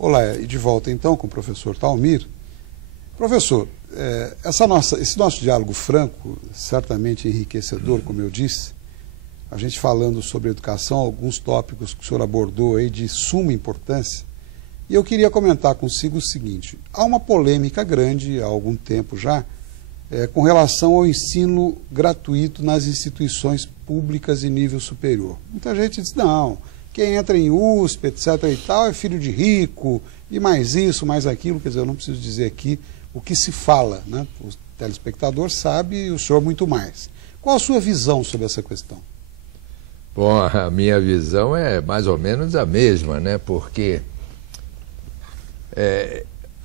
Olá, e de volta então com o professor Talmir. Professor, esse nosso diálogo franco, certamente enriquecedor, como eu disse, a gente falando sobre educação, alguns tópicos que o senhor abordou aí de suma importância, e eu queria comentar consigo o seguinte: há uma polêmica grande há algum tempo já, com relação ao ensino gratuito nas instituições públicas de nível superior. Muita gente diz, não, quem entra em USP, etc. e tal, é filho de rico, e mais isso, mais aquilo. Quer dizer, eu não preciso dizer aqui o que se fala, né? O telespectador sabe e o senhor muito mais. Qual a sua visão sobre essa questão? Bom, a minha visão é mais ou menos a mesma, né? Porque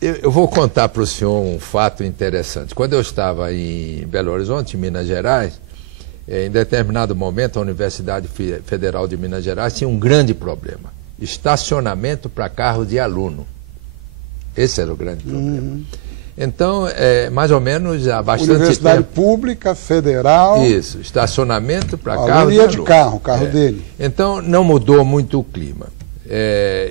eu vou contar para o senhor um fato interessante. Quando eu estava em Belo Horizonte, em Minas Gerais, em determinado momento a Universidade Federal de Minas Gerais tinha um grande problema: estacionamento para carro de aluno. Esse era o grande problema. Então, mais ou menos há bastante Universidade tempo... Pública, federal... Isso, estacionamento para carro de aluno. O carro dele. Então, não mudou muito o clima.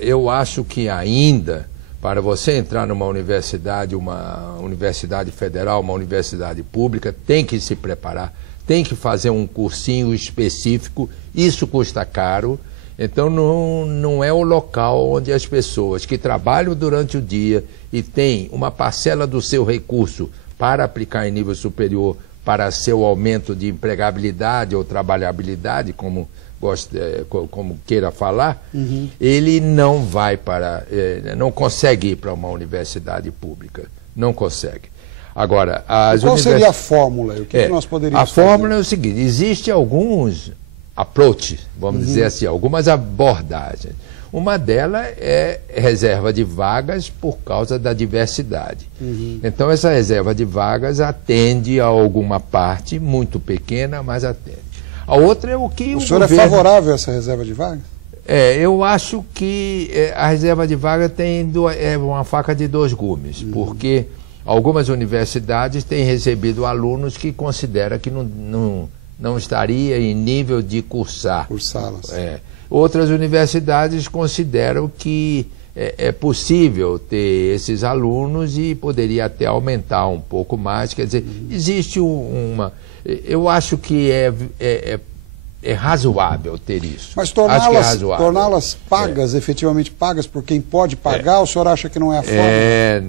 Eu acho que ainda, para você entrar numa universidade, uma universidade federal, uma universidade pública, tem que se preparar, tem que fazer um cursinho específico, isso custa caro. Então não é o local onde as pessoas que trabalham durante o dia e têm uma parcela do seu recurso para aplicar em nível superior para seu aumento de empregabilidade ou trabalhabilidade, como queira falar, ele não vai não consegue ir para uma universidade pública, não consegue. Agora, qual seria a fórmula? O que nós poderíamos fazer? A fórmula é o seguinte: existe alguns approach, vamos dizer assim, algumas abordagens. Uma delas é reserva de vagas por causa da diversidade. Então, essa reserva de vagas atende a alguma parte, muito pequena, mas atende. A outra é o que o senhor governo... é favorável a essa reserva de vagas? Eu acho que a reserva de vaga é uma faca de dois gumes, porque algumas universidades têm recebido alunos que consideram que não estaria em nível de cursá-las. Outras universidades consideram que é possível ter esses alunos e poderia até aumentar um pouco mais. Quer dizer, existe eu acho que é razoável ter isso. Mas torná-las pagas, efetivamente pagas por quem pode pagar, o senhor acha que não é a forma?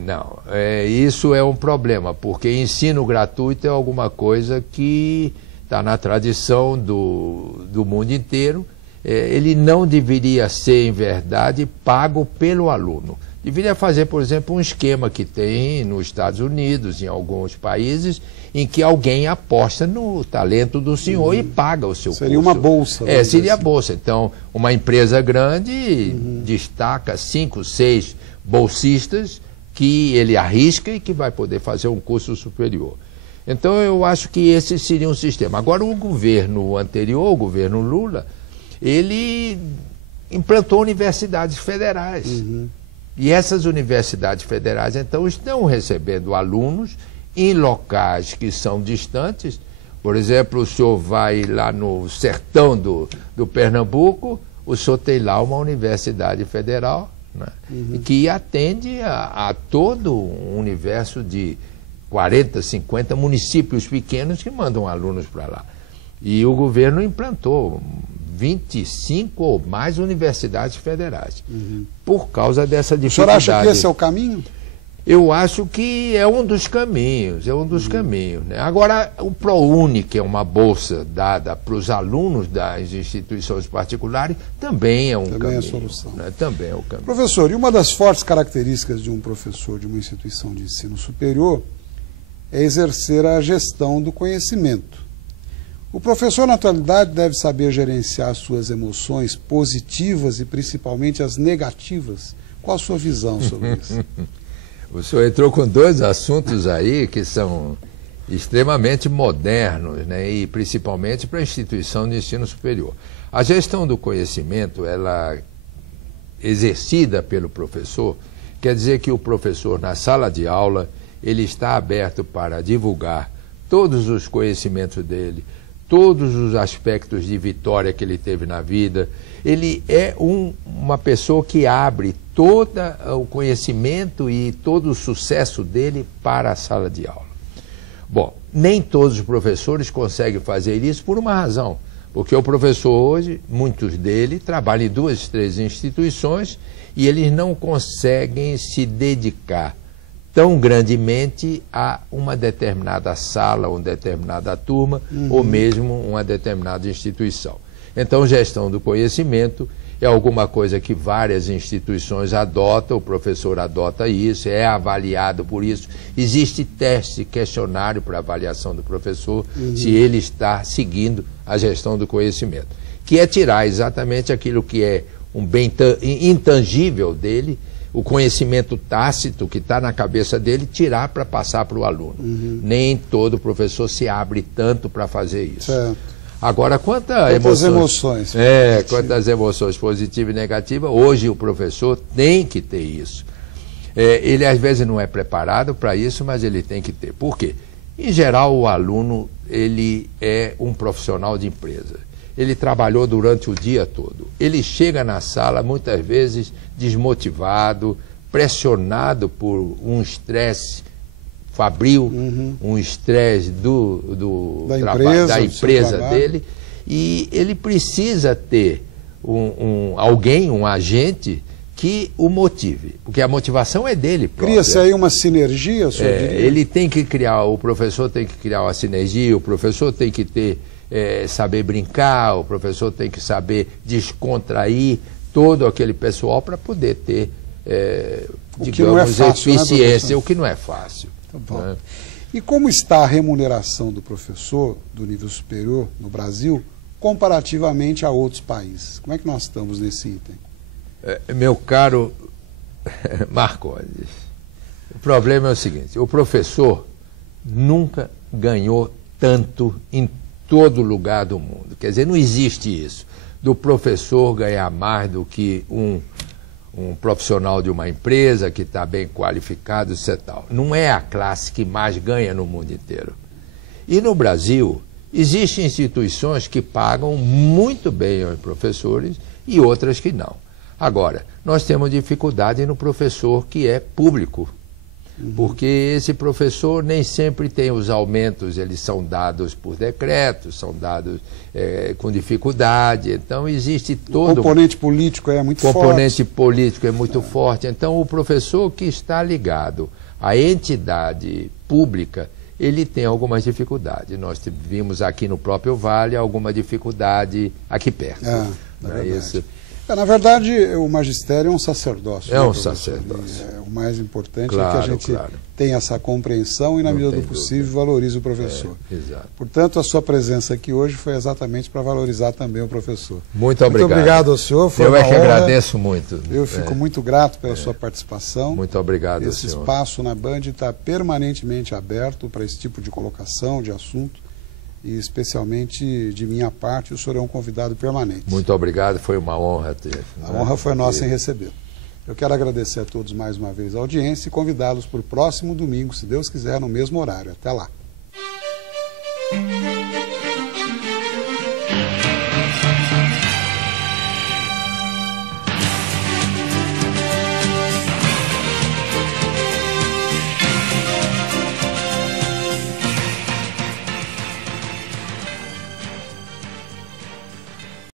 Não. Isso é um problema, porque ensino gratuito é alguma coisa que está na tradição do mundo inteiro. Ele não deveria ser, em verdade, pago pelo aluno. Deveria fazer, por exemplo, um esquema que tem nos Estados Unidos, em alguns países, em que alguém aposta no talento do senhor e paga o seu curso. Seria uma bolsa. Seria a bolsa. Então, uma empresa grande destaca 5, 6 bolsistas que ele arrisca e que vai poder fazer um curso superior. Então, eu acho que esse seria um sistema. Agora, o governo anterior, o governo Lula, ele implantou universidades federais. E essas universidades federais, então, estão recebendo alunos em locais que são distantes. Por exemplo, o senhor vai lá no sertão do Pernambuco, o senhor tem lá uma universidade federal, né, que atende a todo um universo de 40, 50 municípios pequenos que mandam alunos para lá. E o governo implantou 25 ou mais universidades federais, por causa dessa dificuldade. O senhor acha que esse é o caminho? Eu acho que é um dos caminhos, né? Agora, o ProUni, que é uma bolsa dada para os alunos das instituições particulares, também é um caminho. Também é a solução. Né? Também é o caminho. Professor, e uma das fortes características de um professor de uma instituição de ensino superior é exercer a gestão do conhecimento. O professor, na atualidade, deve saber gerenciar suas emoções positivas e principalmente as negativas. Qual a sua visão sobre isso? O senhor entrou com dois assuntos aí que são extremamente modernos, né? E principalmente para a instituição de ensino superior. A gestão do conhecimento, ela exercida pelo professor, quer dizer que o professor, na sala de aula, ele está aberto para divulgar todos os conhecimentos dele, todos os aspectos de vitória que ele teve na vida. Ele é uma pessoa que abre todo o conhecimento e todo o sucesso dele para a sala de aula. Bom, nem todos os professores conseguem fazer isso por uma razão, porque o professor hoje, muitos dele, trabalham em 2, 3 instituições e eles não conseguem se dedicar tão grandemente a uma determinada sala, uma determinada turma, ou mesmo uma determinada instituição. Então, gestão do conhecimento é alguma coisa que várias instituições adotam, o professor adota isso, é avaliado por isso. Existe teste, questionário para avaliação do professor, se ele está seguindo a gestão do conhecimento, que é tirar exatamente aquilo que é um bem intangível dele, o conhecimento tácito que está na cabeça dele, tirar para passar para o aluno. Nem todo professor se abre tanto para fazer isso. Certo. Agora, quantas emoções positivas e negativas, hoje o professor tem que ter isso. Ele às vezes não é preparado para isso, mas ele tem que ter. Por quê? Em geral, o aluno ele é um profissional de empresa. Ele trabalhou durante o dia todo. Ele chega na sala, muitas vezes, desmotivado, pressionado por um estresse fabril, um estresse da empresa dele, e ele precisa ter alguém, um agente, que o motive, porque a motivação é dele próprio. Cria-se aí uma sinergia, senhor diria? Ele tem que criar, o professor tem que criar uma sinergia, o professor tem que ter, saber brincar, o professor tem que saber descontrair todo aquele pessoal para poder ter, digamos, eficiência, né, o que não é fácil. Tá bom. E como está a remuneração do professor do nível superior no Brasil comparativamente a outros países? Como é que nós estamos nesse item? Meu caro Marcondes, o problema é o seguinte: o professor nunca ganhou tanto em todo lugar do mundo. Quer dizer, não existe isso, do professor ganhar mais do que um profissional de uma empresa que está bem qualificado, etc. Não é a classe que mais ganha no mundo inteiro. E no Brasil, existem instituições que pagam muito bem aos professores e outras que não. Agora, nós temos dificuldade no professor que é público, porque esse professor nem sempre tem os aumentos, eles são dados por decreto, são dados com dificuldade, então existe todo... O componente político é muito forte. O componente político é muito forte, então o professor que está ligado à entidade pública, ele tem algumas dificuldades. Nós vimos aqui no próprio Vale alguma dificuldade aqui perto. Na verdade, o magistério é um sacerdócio. É um sacerdócio. O mais importante é que a gente tenha essa compreensão e, na medida do possível, valorize o professor. Exato. Portanto, a sua presença aqui hoje foi exatamente para valorizar também o professor. Muito obrigado. Muito obrigado ao senhor. Foi Eu é que agradeço muito. Eu fico muito grato pela sua participação. Muito obrigado, Esse senhor. espaço na Band está permanentemente aberto para esse tipo de colocação, de assunto. E especialmente de minha parte, o senhor é um convidado permanente. Muito obrigado, foi uma honra ter. A honra foi nossa em recebê-lo. Eu quero agradecer a todos mais uma vez a audiência e convidá-los para o próximo domingo, se Deus quiser, no mesmo horário. Até lá.